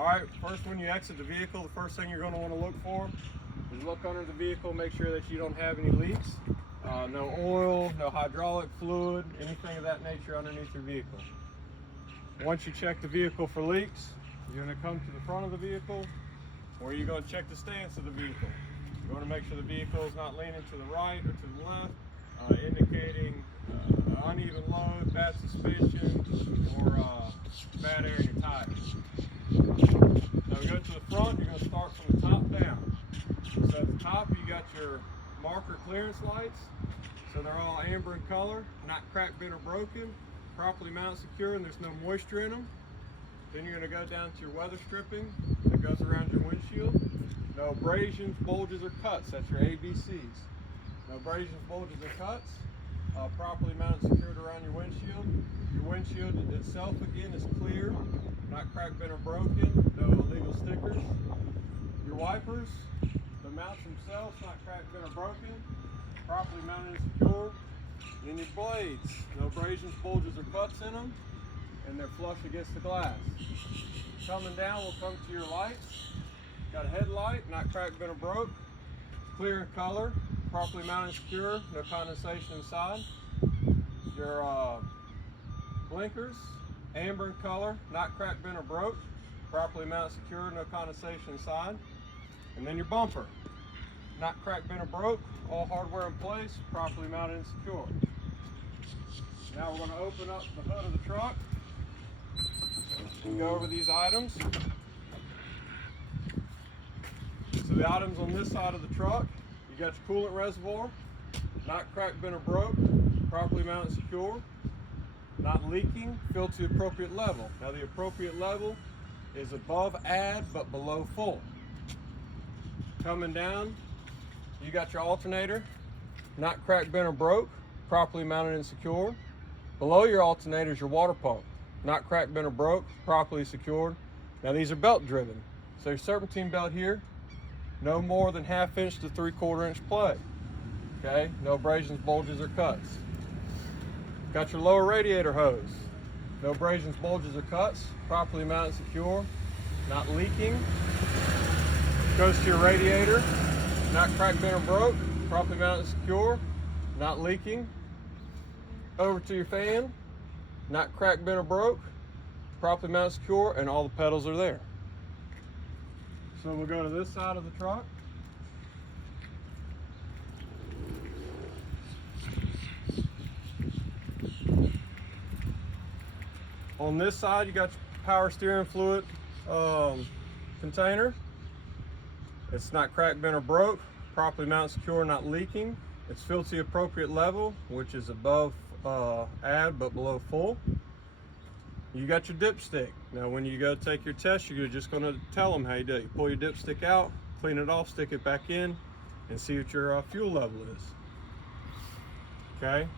All right, first when you exit the vehicle, the first thing you're going to want to look for is look under the vehicle, make sure that you don't have any leaks. No oil, no hydraulic fluid, anything of that nature underneath your vehicle. Once you check the vehicle for leaks, you're going to come to the front of the vehicle, where you're going to check the stance of the vehicle. You want to make sure the vehicle is not leaning to the right or to the left, indicating uneven load, bad suspension, or bad air in your tires. Now we go to the front, you're going to start from the top down. So at the top you got your marker clearance lights. So they're all amber in color, not cracked, bent, or broken, properly mounted, secure, and there's no moisture in them. Then you're going to go down to your weather stripping that goes around your windshield. No abrasions, bulges, or cuts. That's your ABCs. No abrasions, bulges, or cuts. Properly mounted, secured around your windshield. Your windshield itself, again, is clear, not cracked, bent, or broken. No illegal stickers. Your wipers, the mounts themselves, not cracked, bent, or broken. Properly mounted and secure. And your blades, no abrasions, bulges, or cuts in them, and they're flush against the glass. Coming down, we'll come to your lights. Got a headlight, not cracked, bent, or broke. Clear in color, properly mounted and secure, no condensation inside. Your blinkers, amber in color, not cracked, bent, or broke. Properly mounted, secure, no condensation inside. And then your bumper, not cracked, bent, or broke. All hardware in place, properly mounted and secure. Now we're going to open up the hood of the truck and go over these items. So the items on this side of the truck, you got your coolant reservoir, not cracked, bent, or broke, properly mounted and secure, not leaking, filled to the appropriate level. Now the appropriate level is above add but below full. Coming down, you got your alternator, not cracked, bent, or broke, properly mounted and secure. Below your alternator is your water pump, not cracked, bent, or broke, properly secured. Now these are belt driven. So your serpentine belt here, no more than 1/2 inch to 3/4 inch play. Okay, no abrasions, bulges, or cuts. Got your lower radiator hose, no abrasions, bulges, or cuts, properly mounted and secure, not leaking. Goes to your radiator, not cracked, bent, or broke, properly mounted and secure, not leaking. Over to your fan, not cracked, bent, or broke, properly mounted, secure, and all the pedals are there. So we'll go to this side of the truck. On this side, you got your power steering fluid container. It's not cracked, bent, or broke, properly mounted, secure, not leaking. It's filled to the appropriate level, which is above add but below full. You got your dipstick. Now when you go take your test, you're just going to tell them how you do it. You pull your dipstick out, clean it off, stick it back in, and see what your fuel level is. Okay,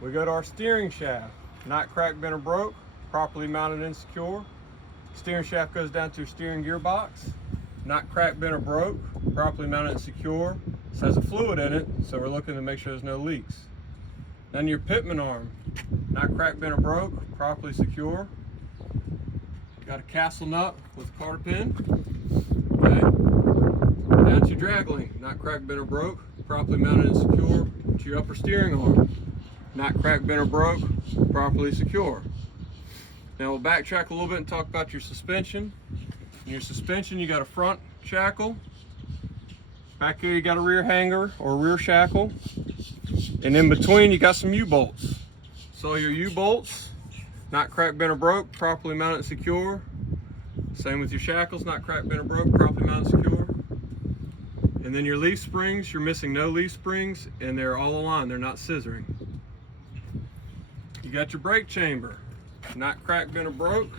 we go to our steering shaft. Not cracked, bent, or broke, properly mounted and secure. Steering shaft goes down to your steering gearbox. Not cracked, bent, or broke, properly mounted and secure. This has a fluid in it, so we're looking to make sure there's no leaks. Then your pitman arm, not cracked, bent, or broke, properly secure. Got a castle nut with a cotter pin. Okay. Down to your drag link, not cracked, bent, or broke, properly mounted and secure. To your upper steering arm, not cracked, bent, or broke, properly secure. Now we'll backtrack a little bit and talk about your suspension. In your suspension, you got a front shackle. Back here you got a rear hanger or rear shackle. And in between you got some U-bolts. So your U-bolts, not cracked, bent, or broke, properly mounted and secure. Same with your shackles, not cracked, bent, or broke, properly mounted and secure. And then your leaf springs, you're missing no leaf springs, and they're all aligned, they're not scissoring. You got your brake chamber, not cracked, bent, or broke,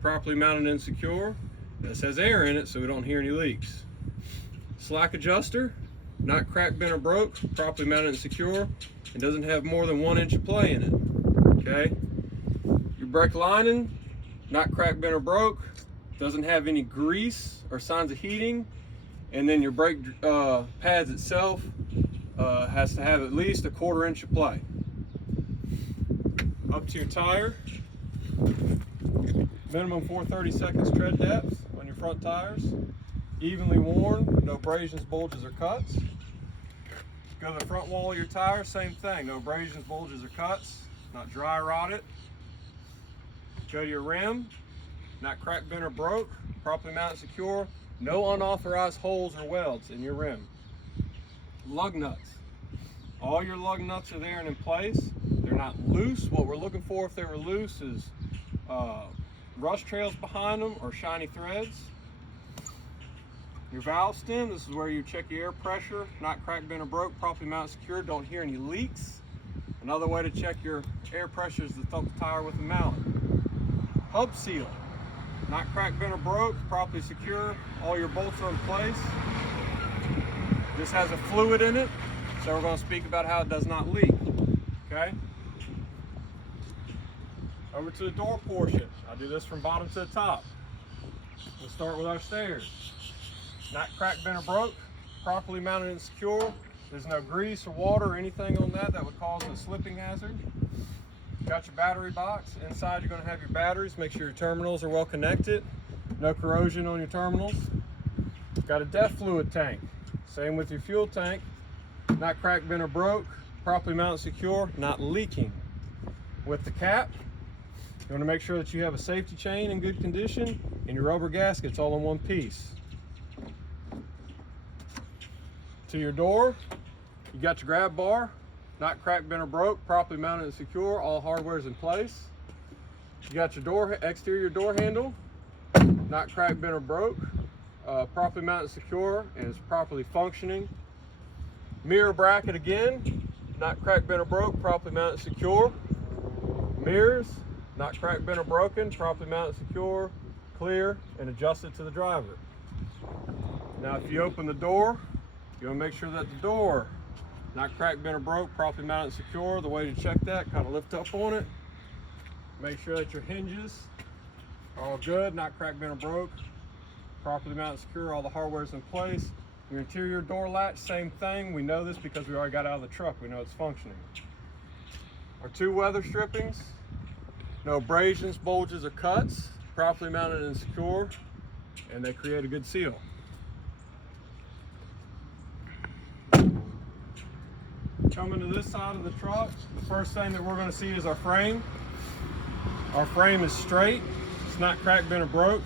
properly mounted and secure. This has air in it, so we don't hear any leaks. Slack adjuster, not cracked, bent, or broke, properly mounted and secure. It doesn't have more than 1 inch of play in it. Okay. Your brake lining, not cracked, bent, or broke, doesn't have any grease or signs of heating. And then your brake pads itself has to have at least 1/4 inch of play. Up to your tire, minimum 4/32 tread depth on your your front tires. Evenly worn, no abrasions, bulges, or cuts. Go to the front wall of your tire, same thing, no abrasions, bulges, or cuts, not dry rotted. Go to your rim, not cracked, bent, or broke, properly mounted, secure, no unauthorized holes or welds in your rim. Lug nuts. All your lug nuts are there and in place. They're not loose. What we're looking for if they were loose is rust trails behind them or shiny threads. Your valve stem, this is where you check your air pressure, not cracked, bent, or broke, properly mounted, secure, don't hear any leaks. Another way to check your air pressure is to thump the tire with a mallet. Hub seal, not cracked, bent, or broke, properly secure, all your bolts are in place. This has a fluid in it, so we're going to speak about how it does not leak, okay? Over to the door portion. I'll do this from bottom to the top. We'll start with our stairs. Not cracked, bent, or broke, properly mounted and secure. There's no grease or water or anything on that would cause a slipping hazard. Got your battery box. Inside you're going to have your batteries. Make sure your terminals are well connected. No corrosion on your terminals. Got a DEF fluid tank. Same with your fuel tank. Not cracked, bent, or broke, properly mounted, secure, not leaking. With the cap, you want to make sure that you have a safety chain in good condition and your rubber gaskets all in one piece. To your door, you got your grab bar, not cracked, bent, or broke, properly mounted and secure, all hardware is in place. You got your exterior door handle, not cracked, bent, or broke, properly mounted and secure, and is properly functioning. Mirror bracket again, not cracked, bent, or broke, properly mounted and secure. Mirrors, not cracked, bent, or broken, properly mounted and secure, clear, and adjusted to the driver. Now if you open the door, you want to make sure that the door, not cracked, bent, or broke, properly mounted and secure. The way to check that, kind of lift up on it. Make sure that your hinges are all good, not cracked, bent, or broke, properly mounted and secure, all the hardware is in place. Your interior door latch, same thing. We know this because we already got out of the truck. We know it's functioning. Our two weather strippings, no abrasions, bulges, or cuts, properly mounted and secure, and they create a good seal. Coming to this side of the truck, the first thing that we're going to see is our frame. Our frame is straight, it's not cracked, bent, or broke.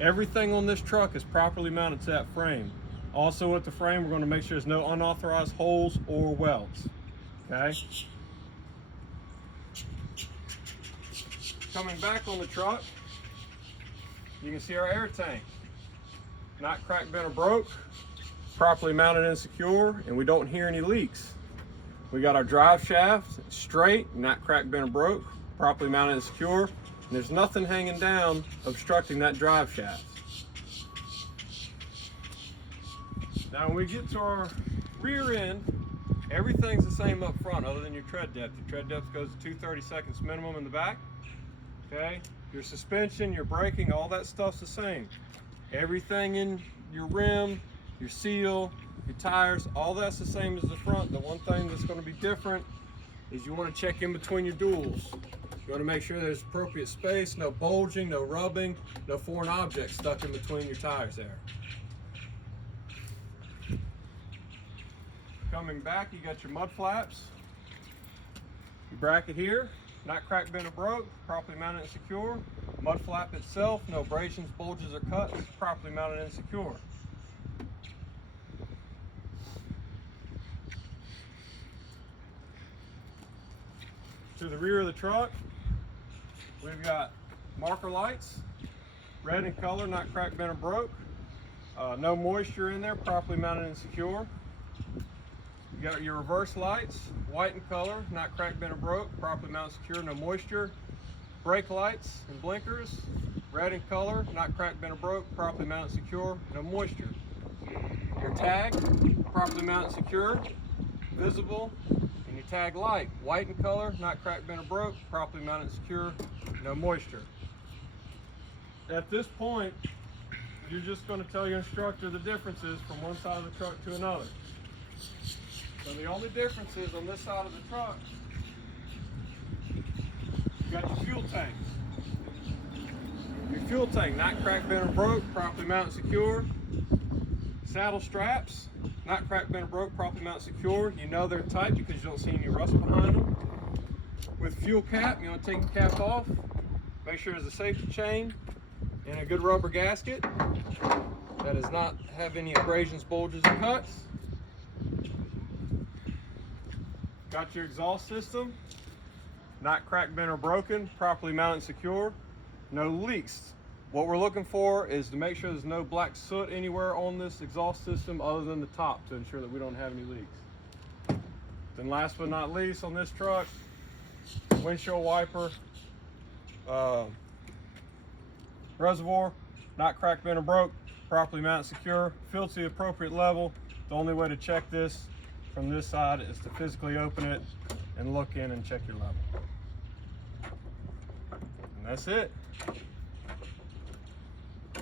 Everything on this truck is properly mounted to that frame. Also with the frame, we're going to make sure there's no unauthorized holes or welds, okay? Coming back on the truck, you can see our air tank. Not cracked, bent, or broke, properly mounted and secure, and we don't hear any leaks. We got our drive shaft straight, not cracked, bent, or broke, properly mounted and secure, and there's nothing hanging down obstructing that drive shaft. Now when we get to our rear end, everything's the same up front other than your tread depth. Your tread depth goes to 230 seconds minimum in the back. Okay, your suspension, your braking, all that stuff's the same. Everything in your rim, your seal, your tires, all that's the same as the front. The one thing that's going to be different is you want to check in between your duals. You want to make sure there's appropriate space, no bulging, no rubbing, no foreign objects stuck in between your tires there. Coming back, you got your mud flaps. Your bracket here, not cracked, bent, or broke, properly mounted and secure. Mud flap itself, no abrasions, bulges, or cuts, properly mounted and secure. To the rear of the truck, we've got marker lights, red in color, not cracked, bent, or broke. No moisture in there, properly mounted and secure. You got your reverse lights, white in color, not cracked, bent, or broke, properly mounted, secure, no moisture. Brake lights and blinkers, red in color, not cracked, bent, or broke, properly mounted, secure, no moisture. Your tag, properly mounted, secure, visible. And your tag light, white in color, not cracked, bent, or broke, properly mounted, secure, no moisture. At this point, you're just going to tell your instructor the differences from one side of the truck to another. So the only difference is on this side of the truck, you got your fuel tanks. Your fuel tank, not cracked, bent, or broke, properly mounted, secure. Saddle straps, not cracked, bent, or broke, properly mounted, secure. You know they're tight because you don't see any rust behind them. With fuel cap, you want to take the cap off. Make sure there's a safety chain and a good rubber gasket that does not have any abrasions, bulges, or cuts. Got your exhaust system, not cracked, bent, or broken, properly mounted, secure. No leaks. What we're looking for is to make sure there's no black soot anywhere on this exhaust system other than the top to ensure that we don't have any leaks. Then last but not least on this truck, windshield wiper, reservoir, not cracked, bent, or broke, properly mounted, secure, filled to the appropriate level. The only way to check this from this side is to physically open it and look in and check your level. And that's it.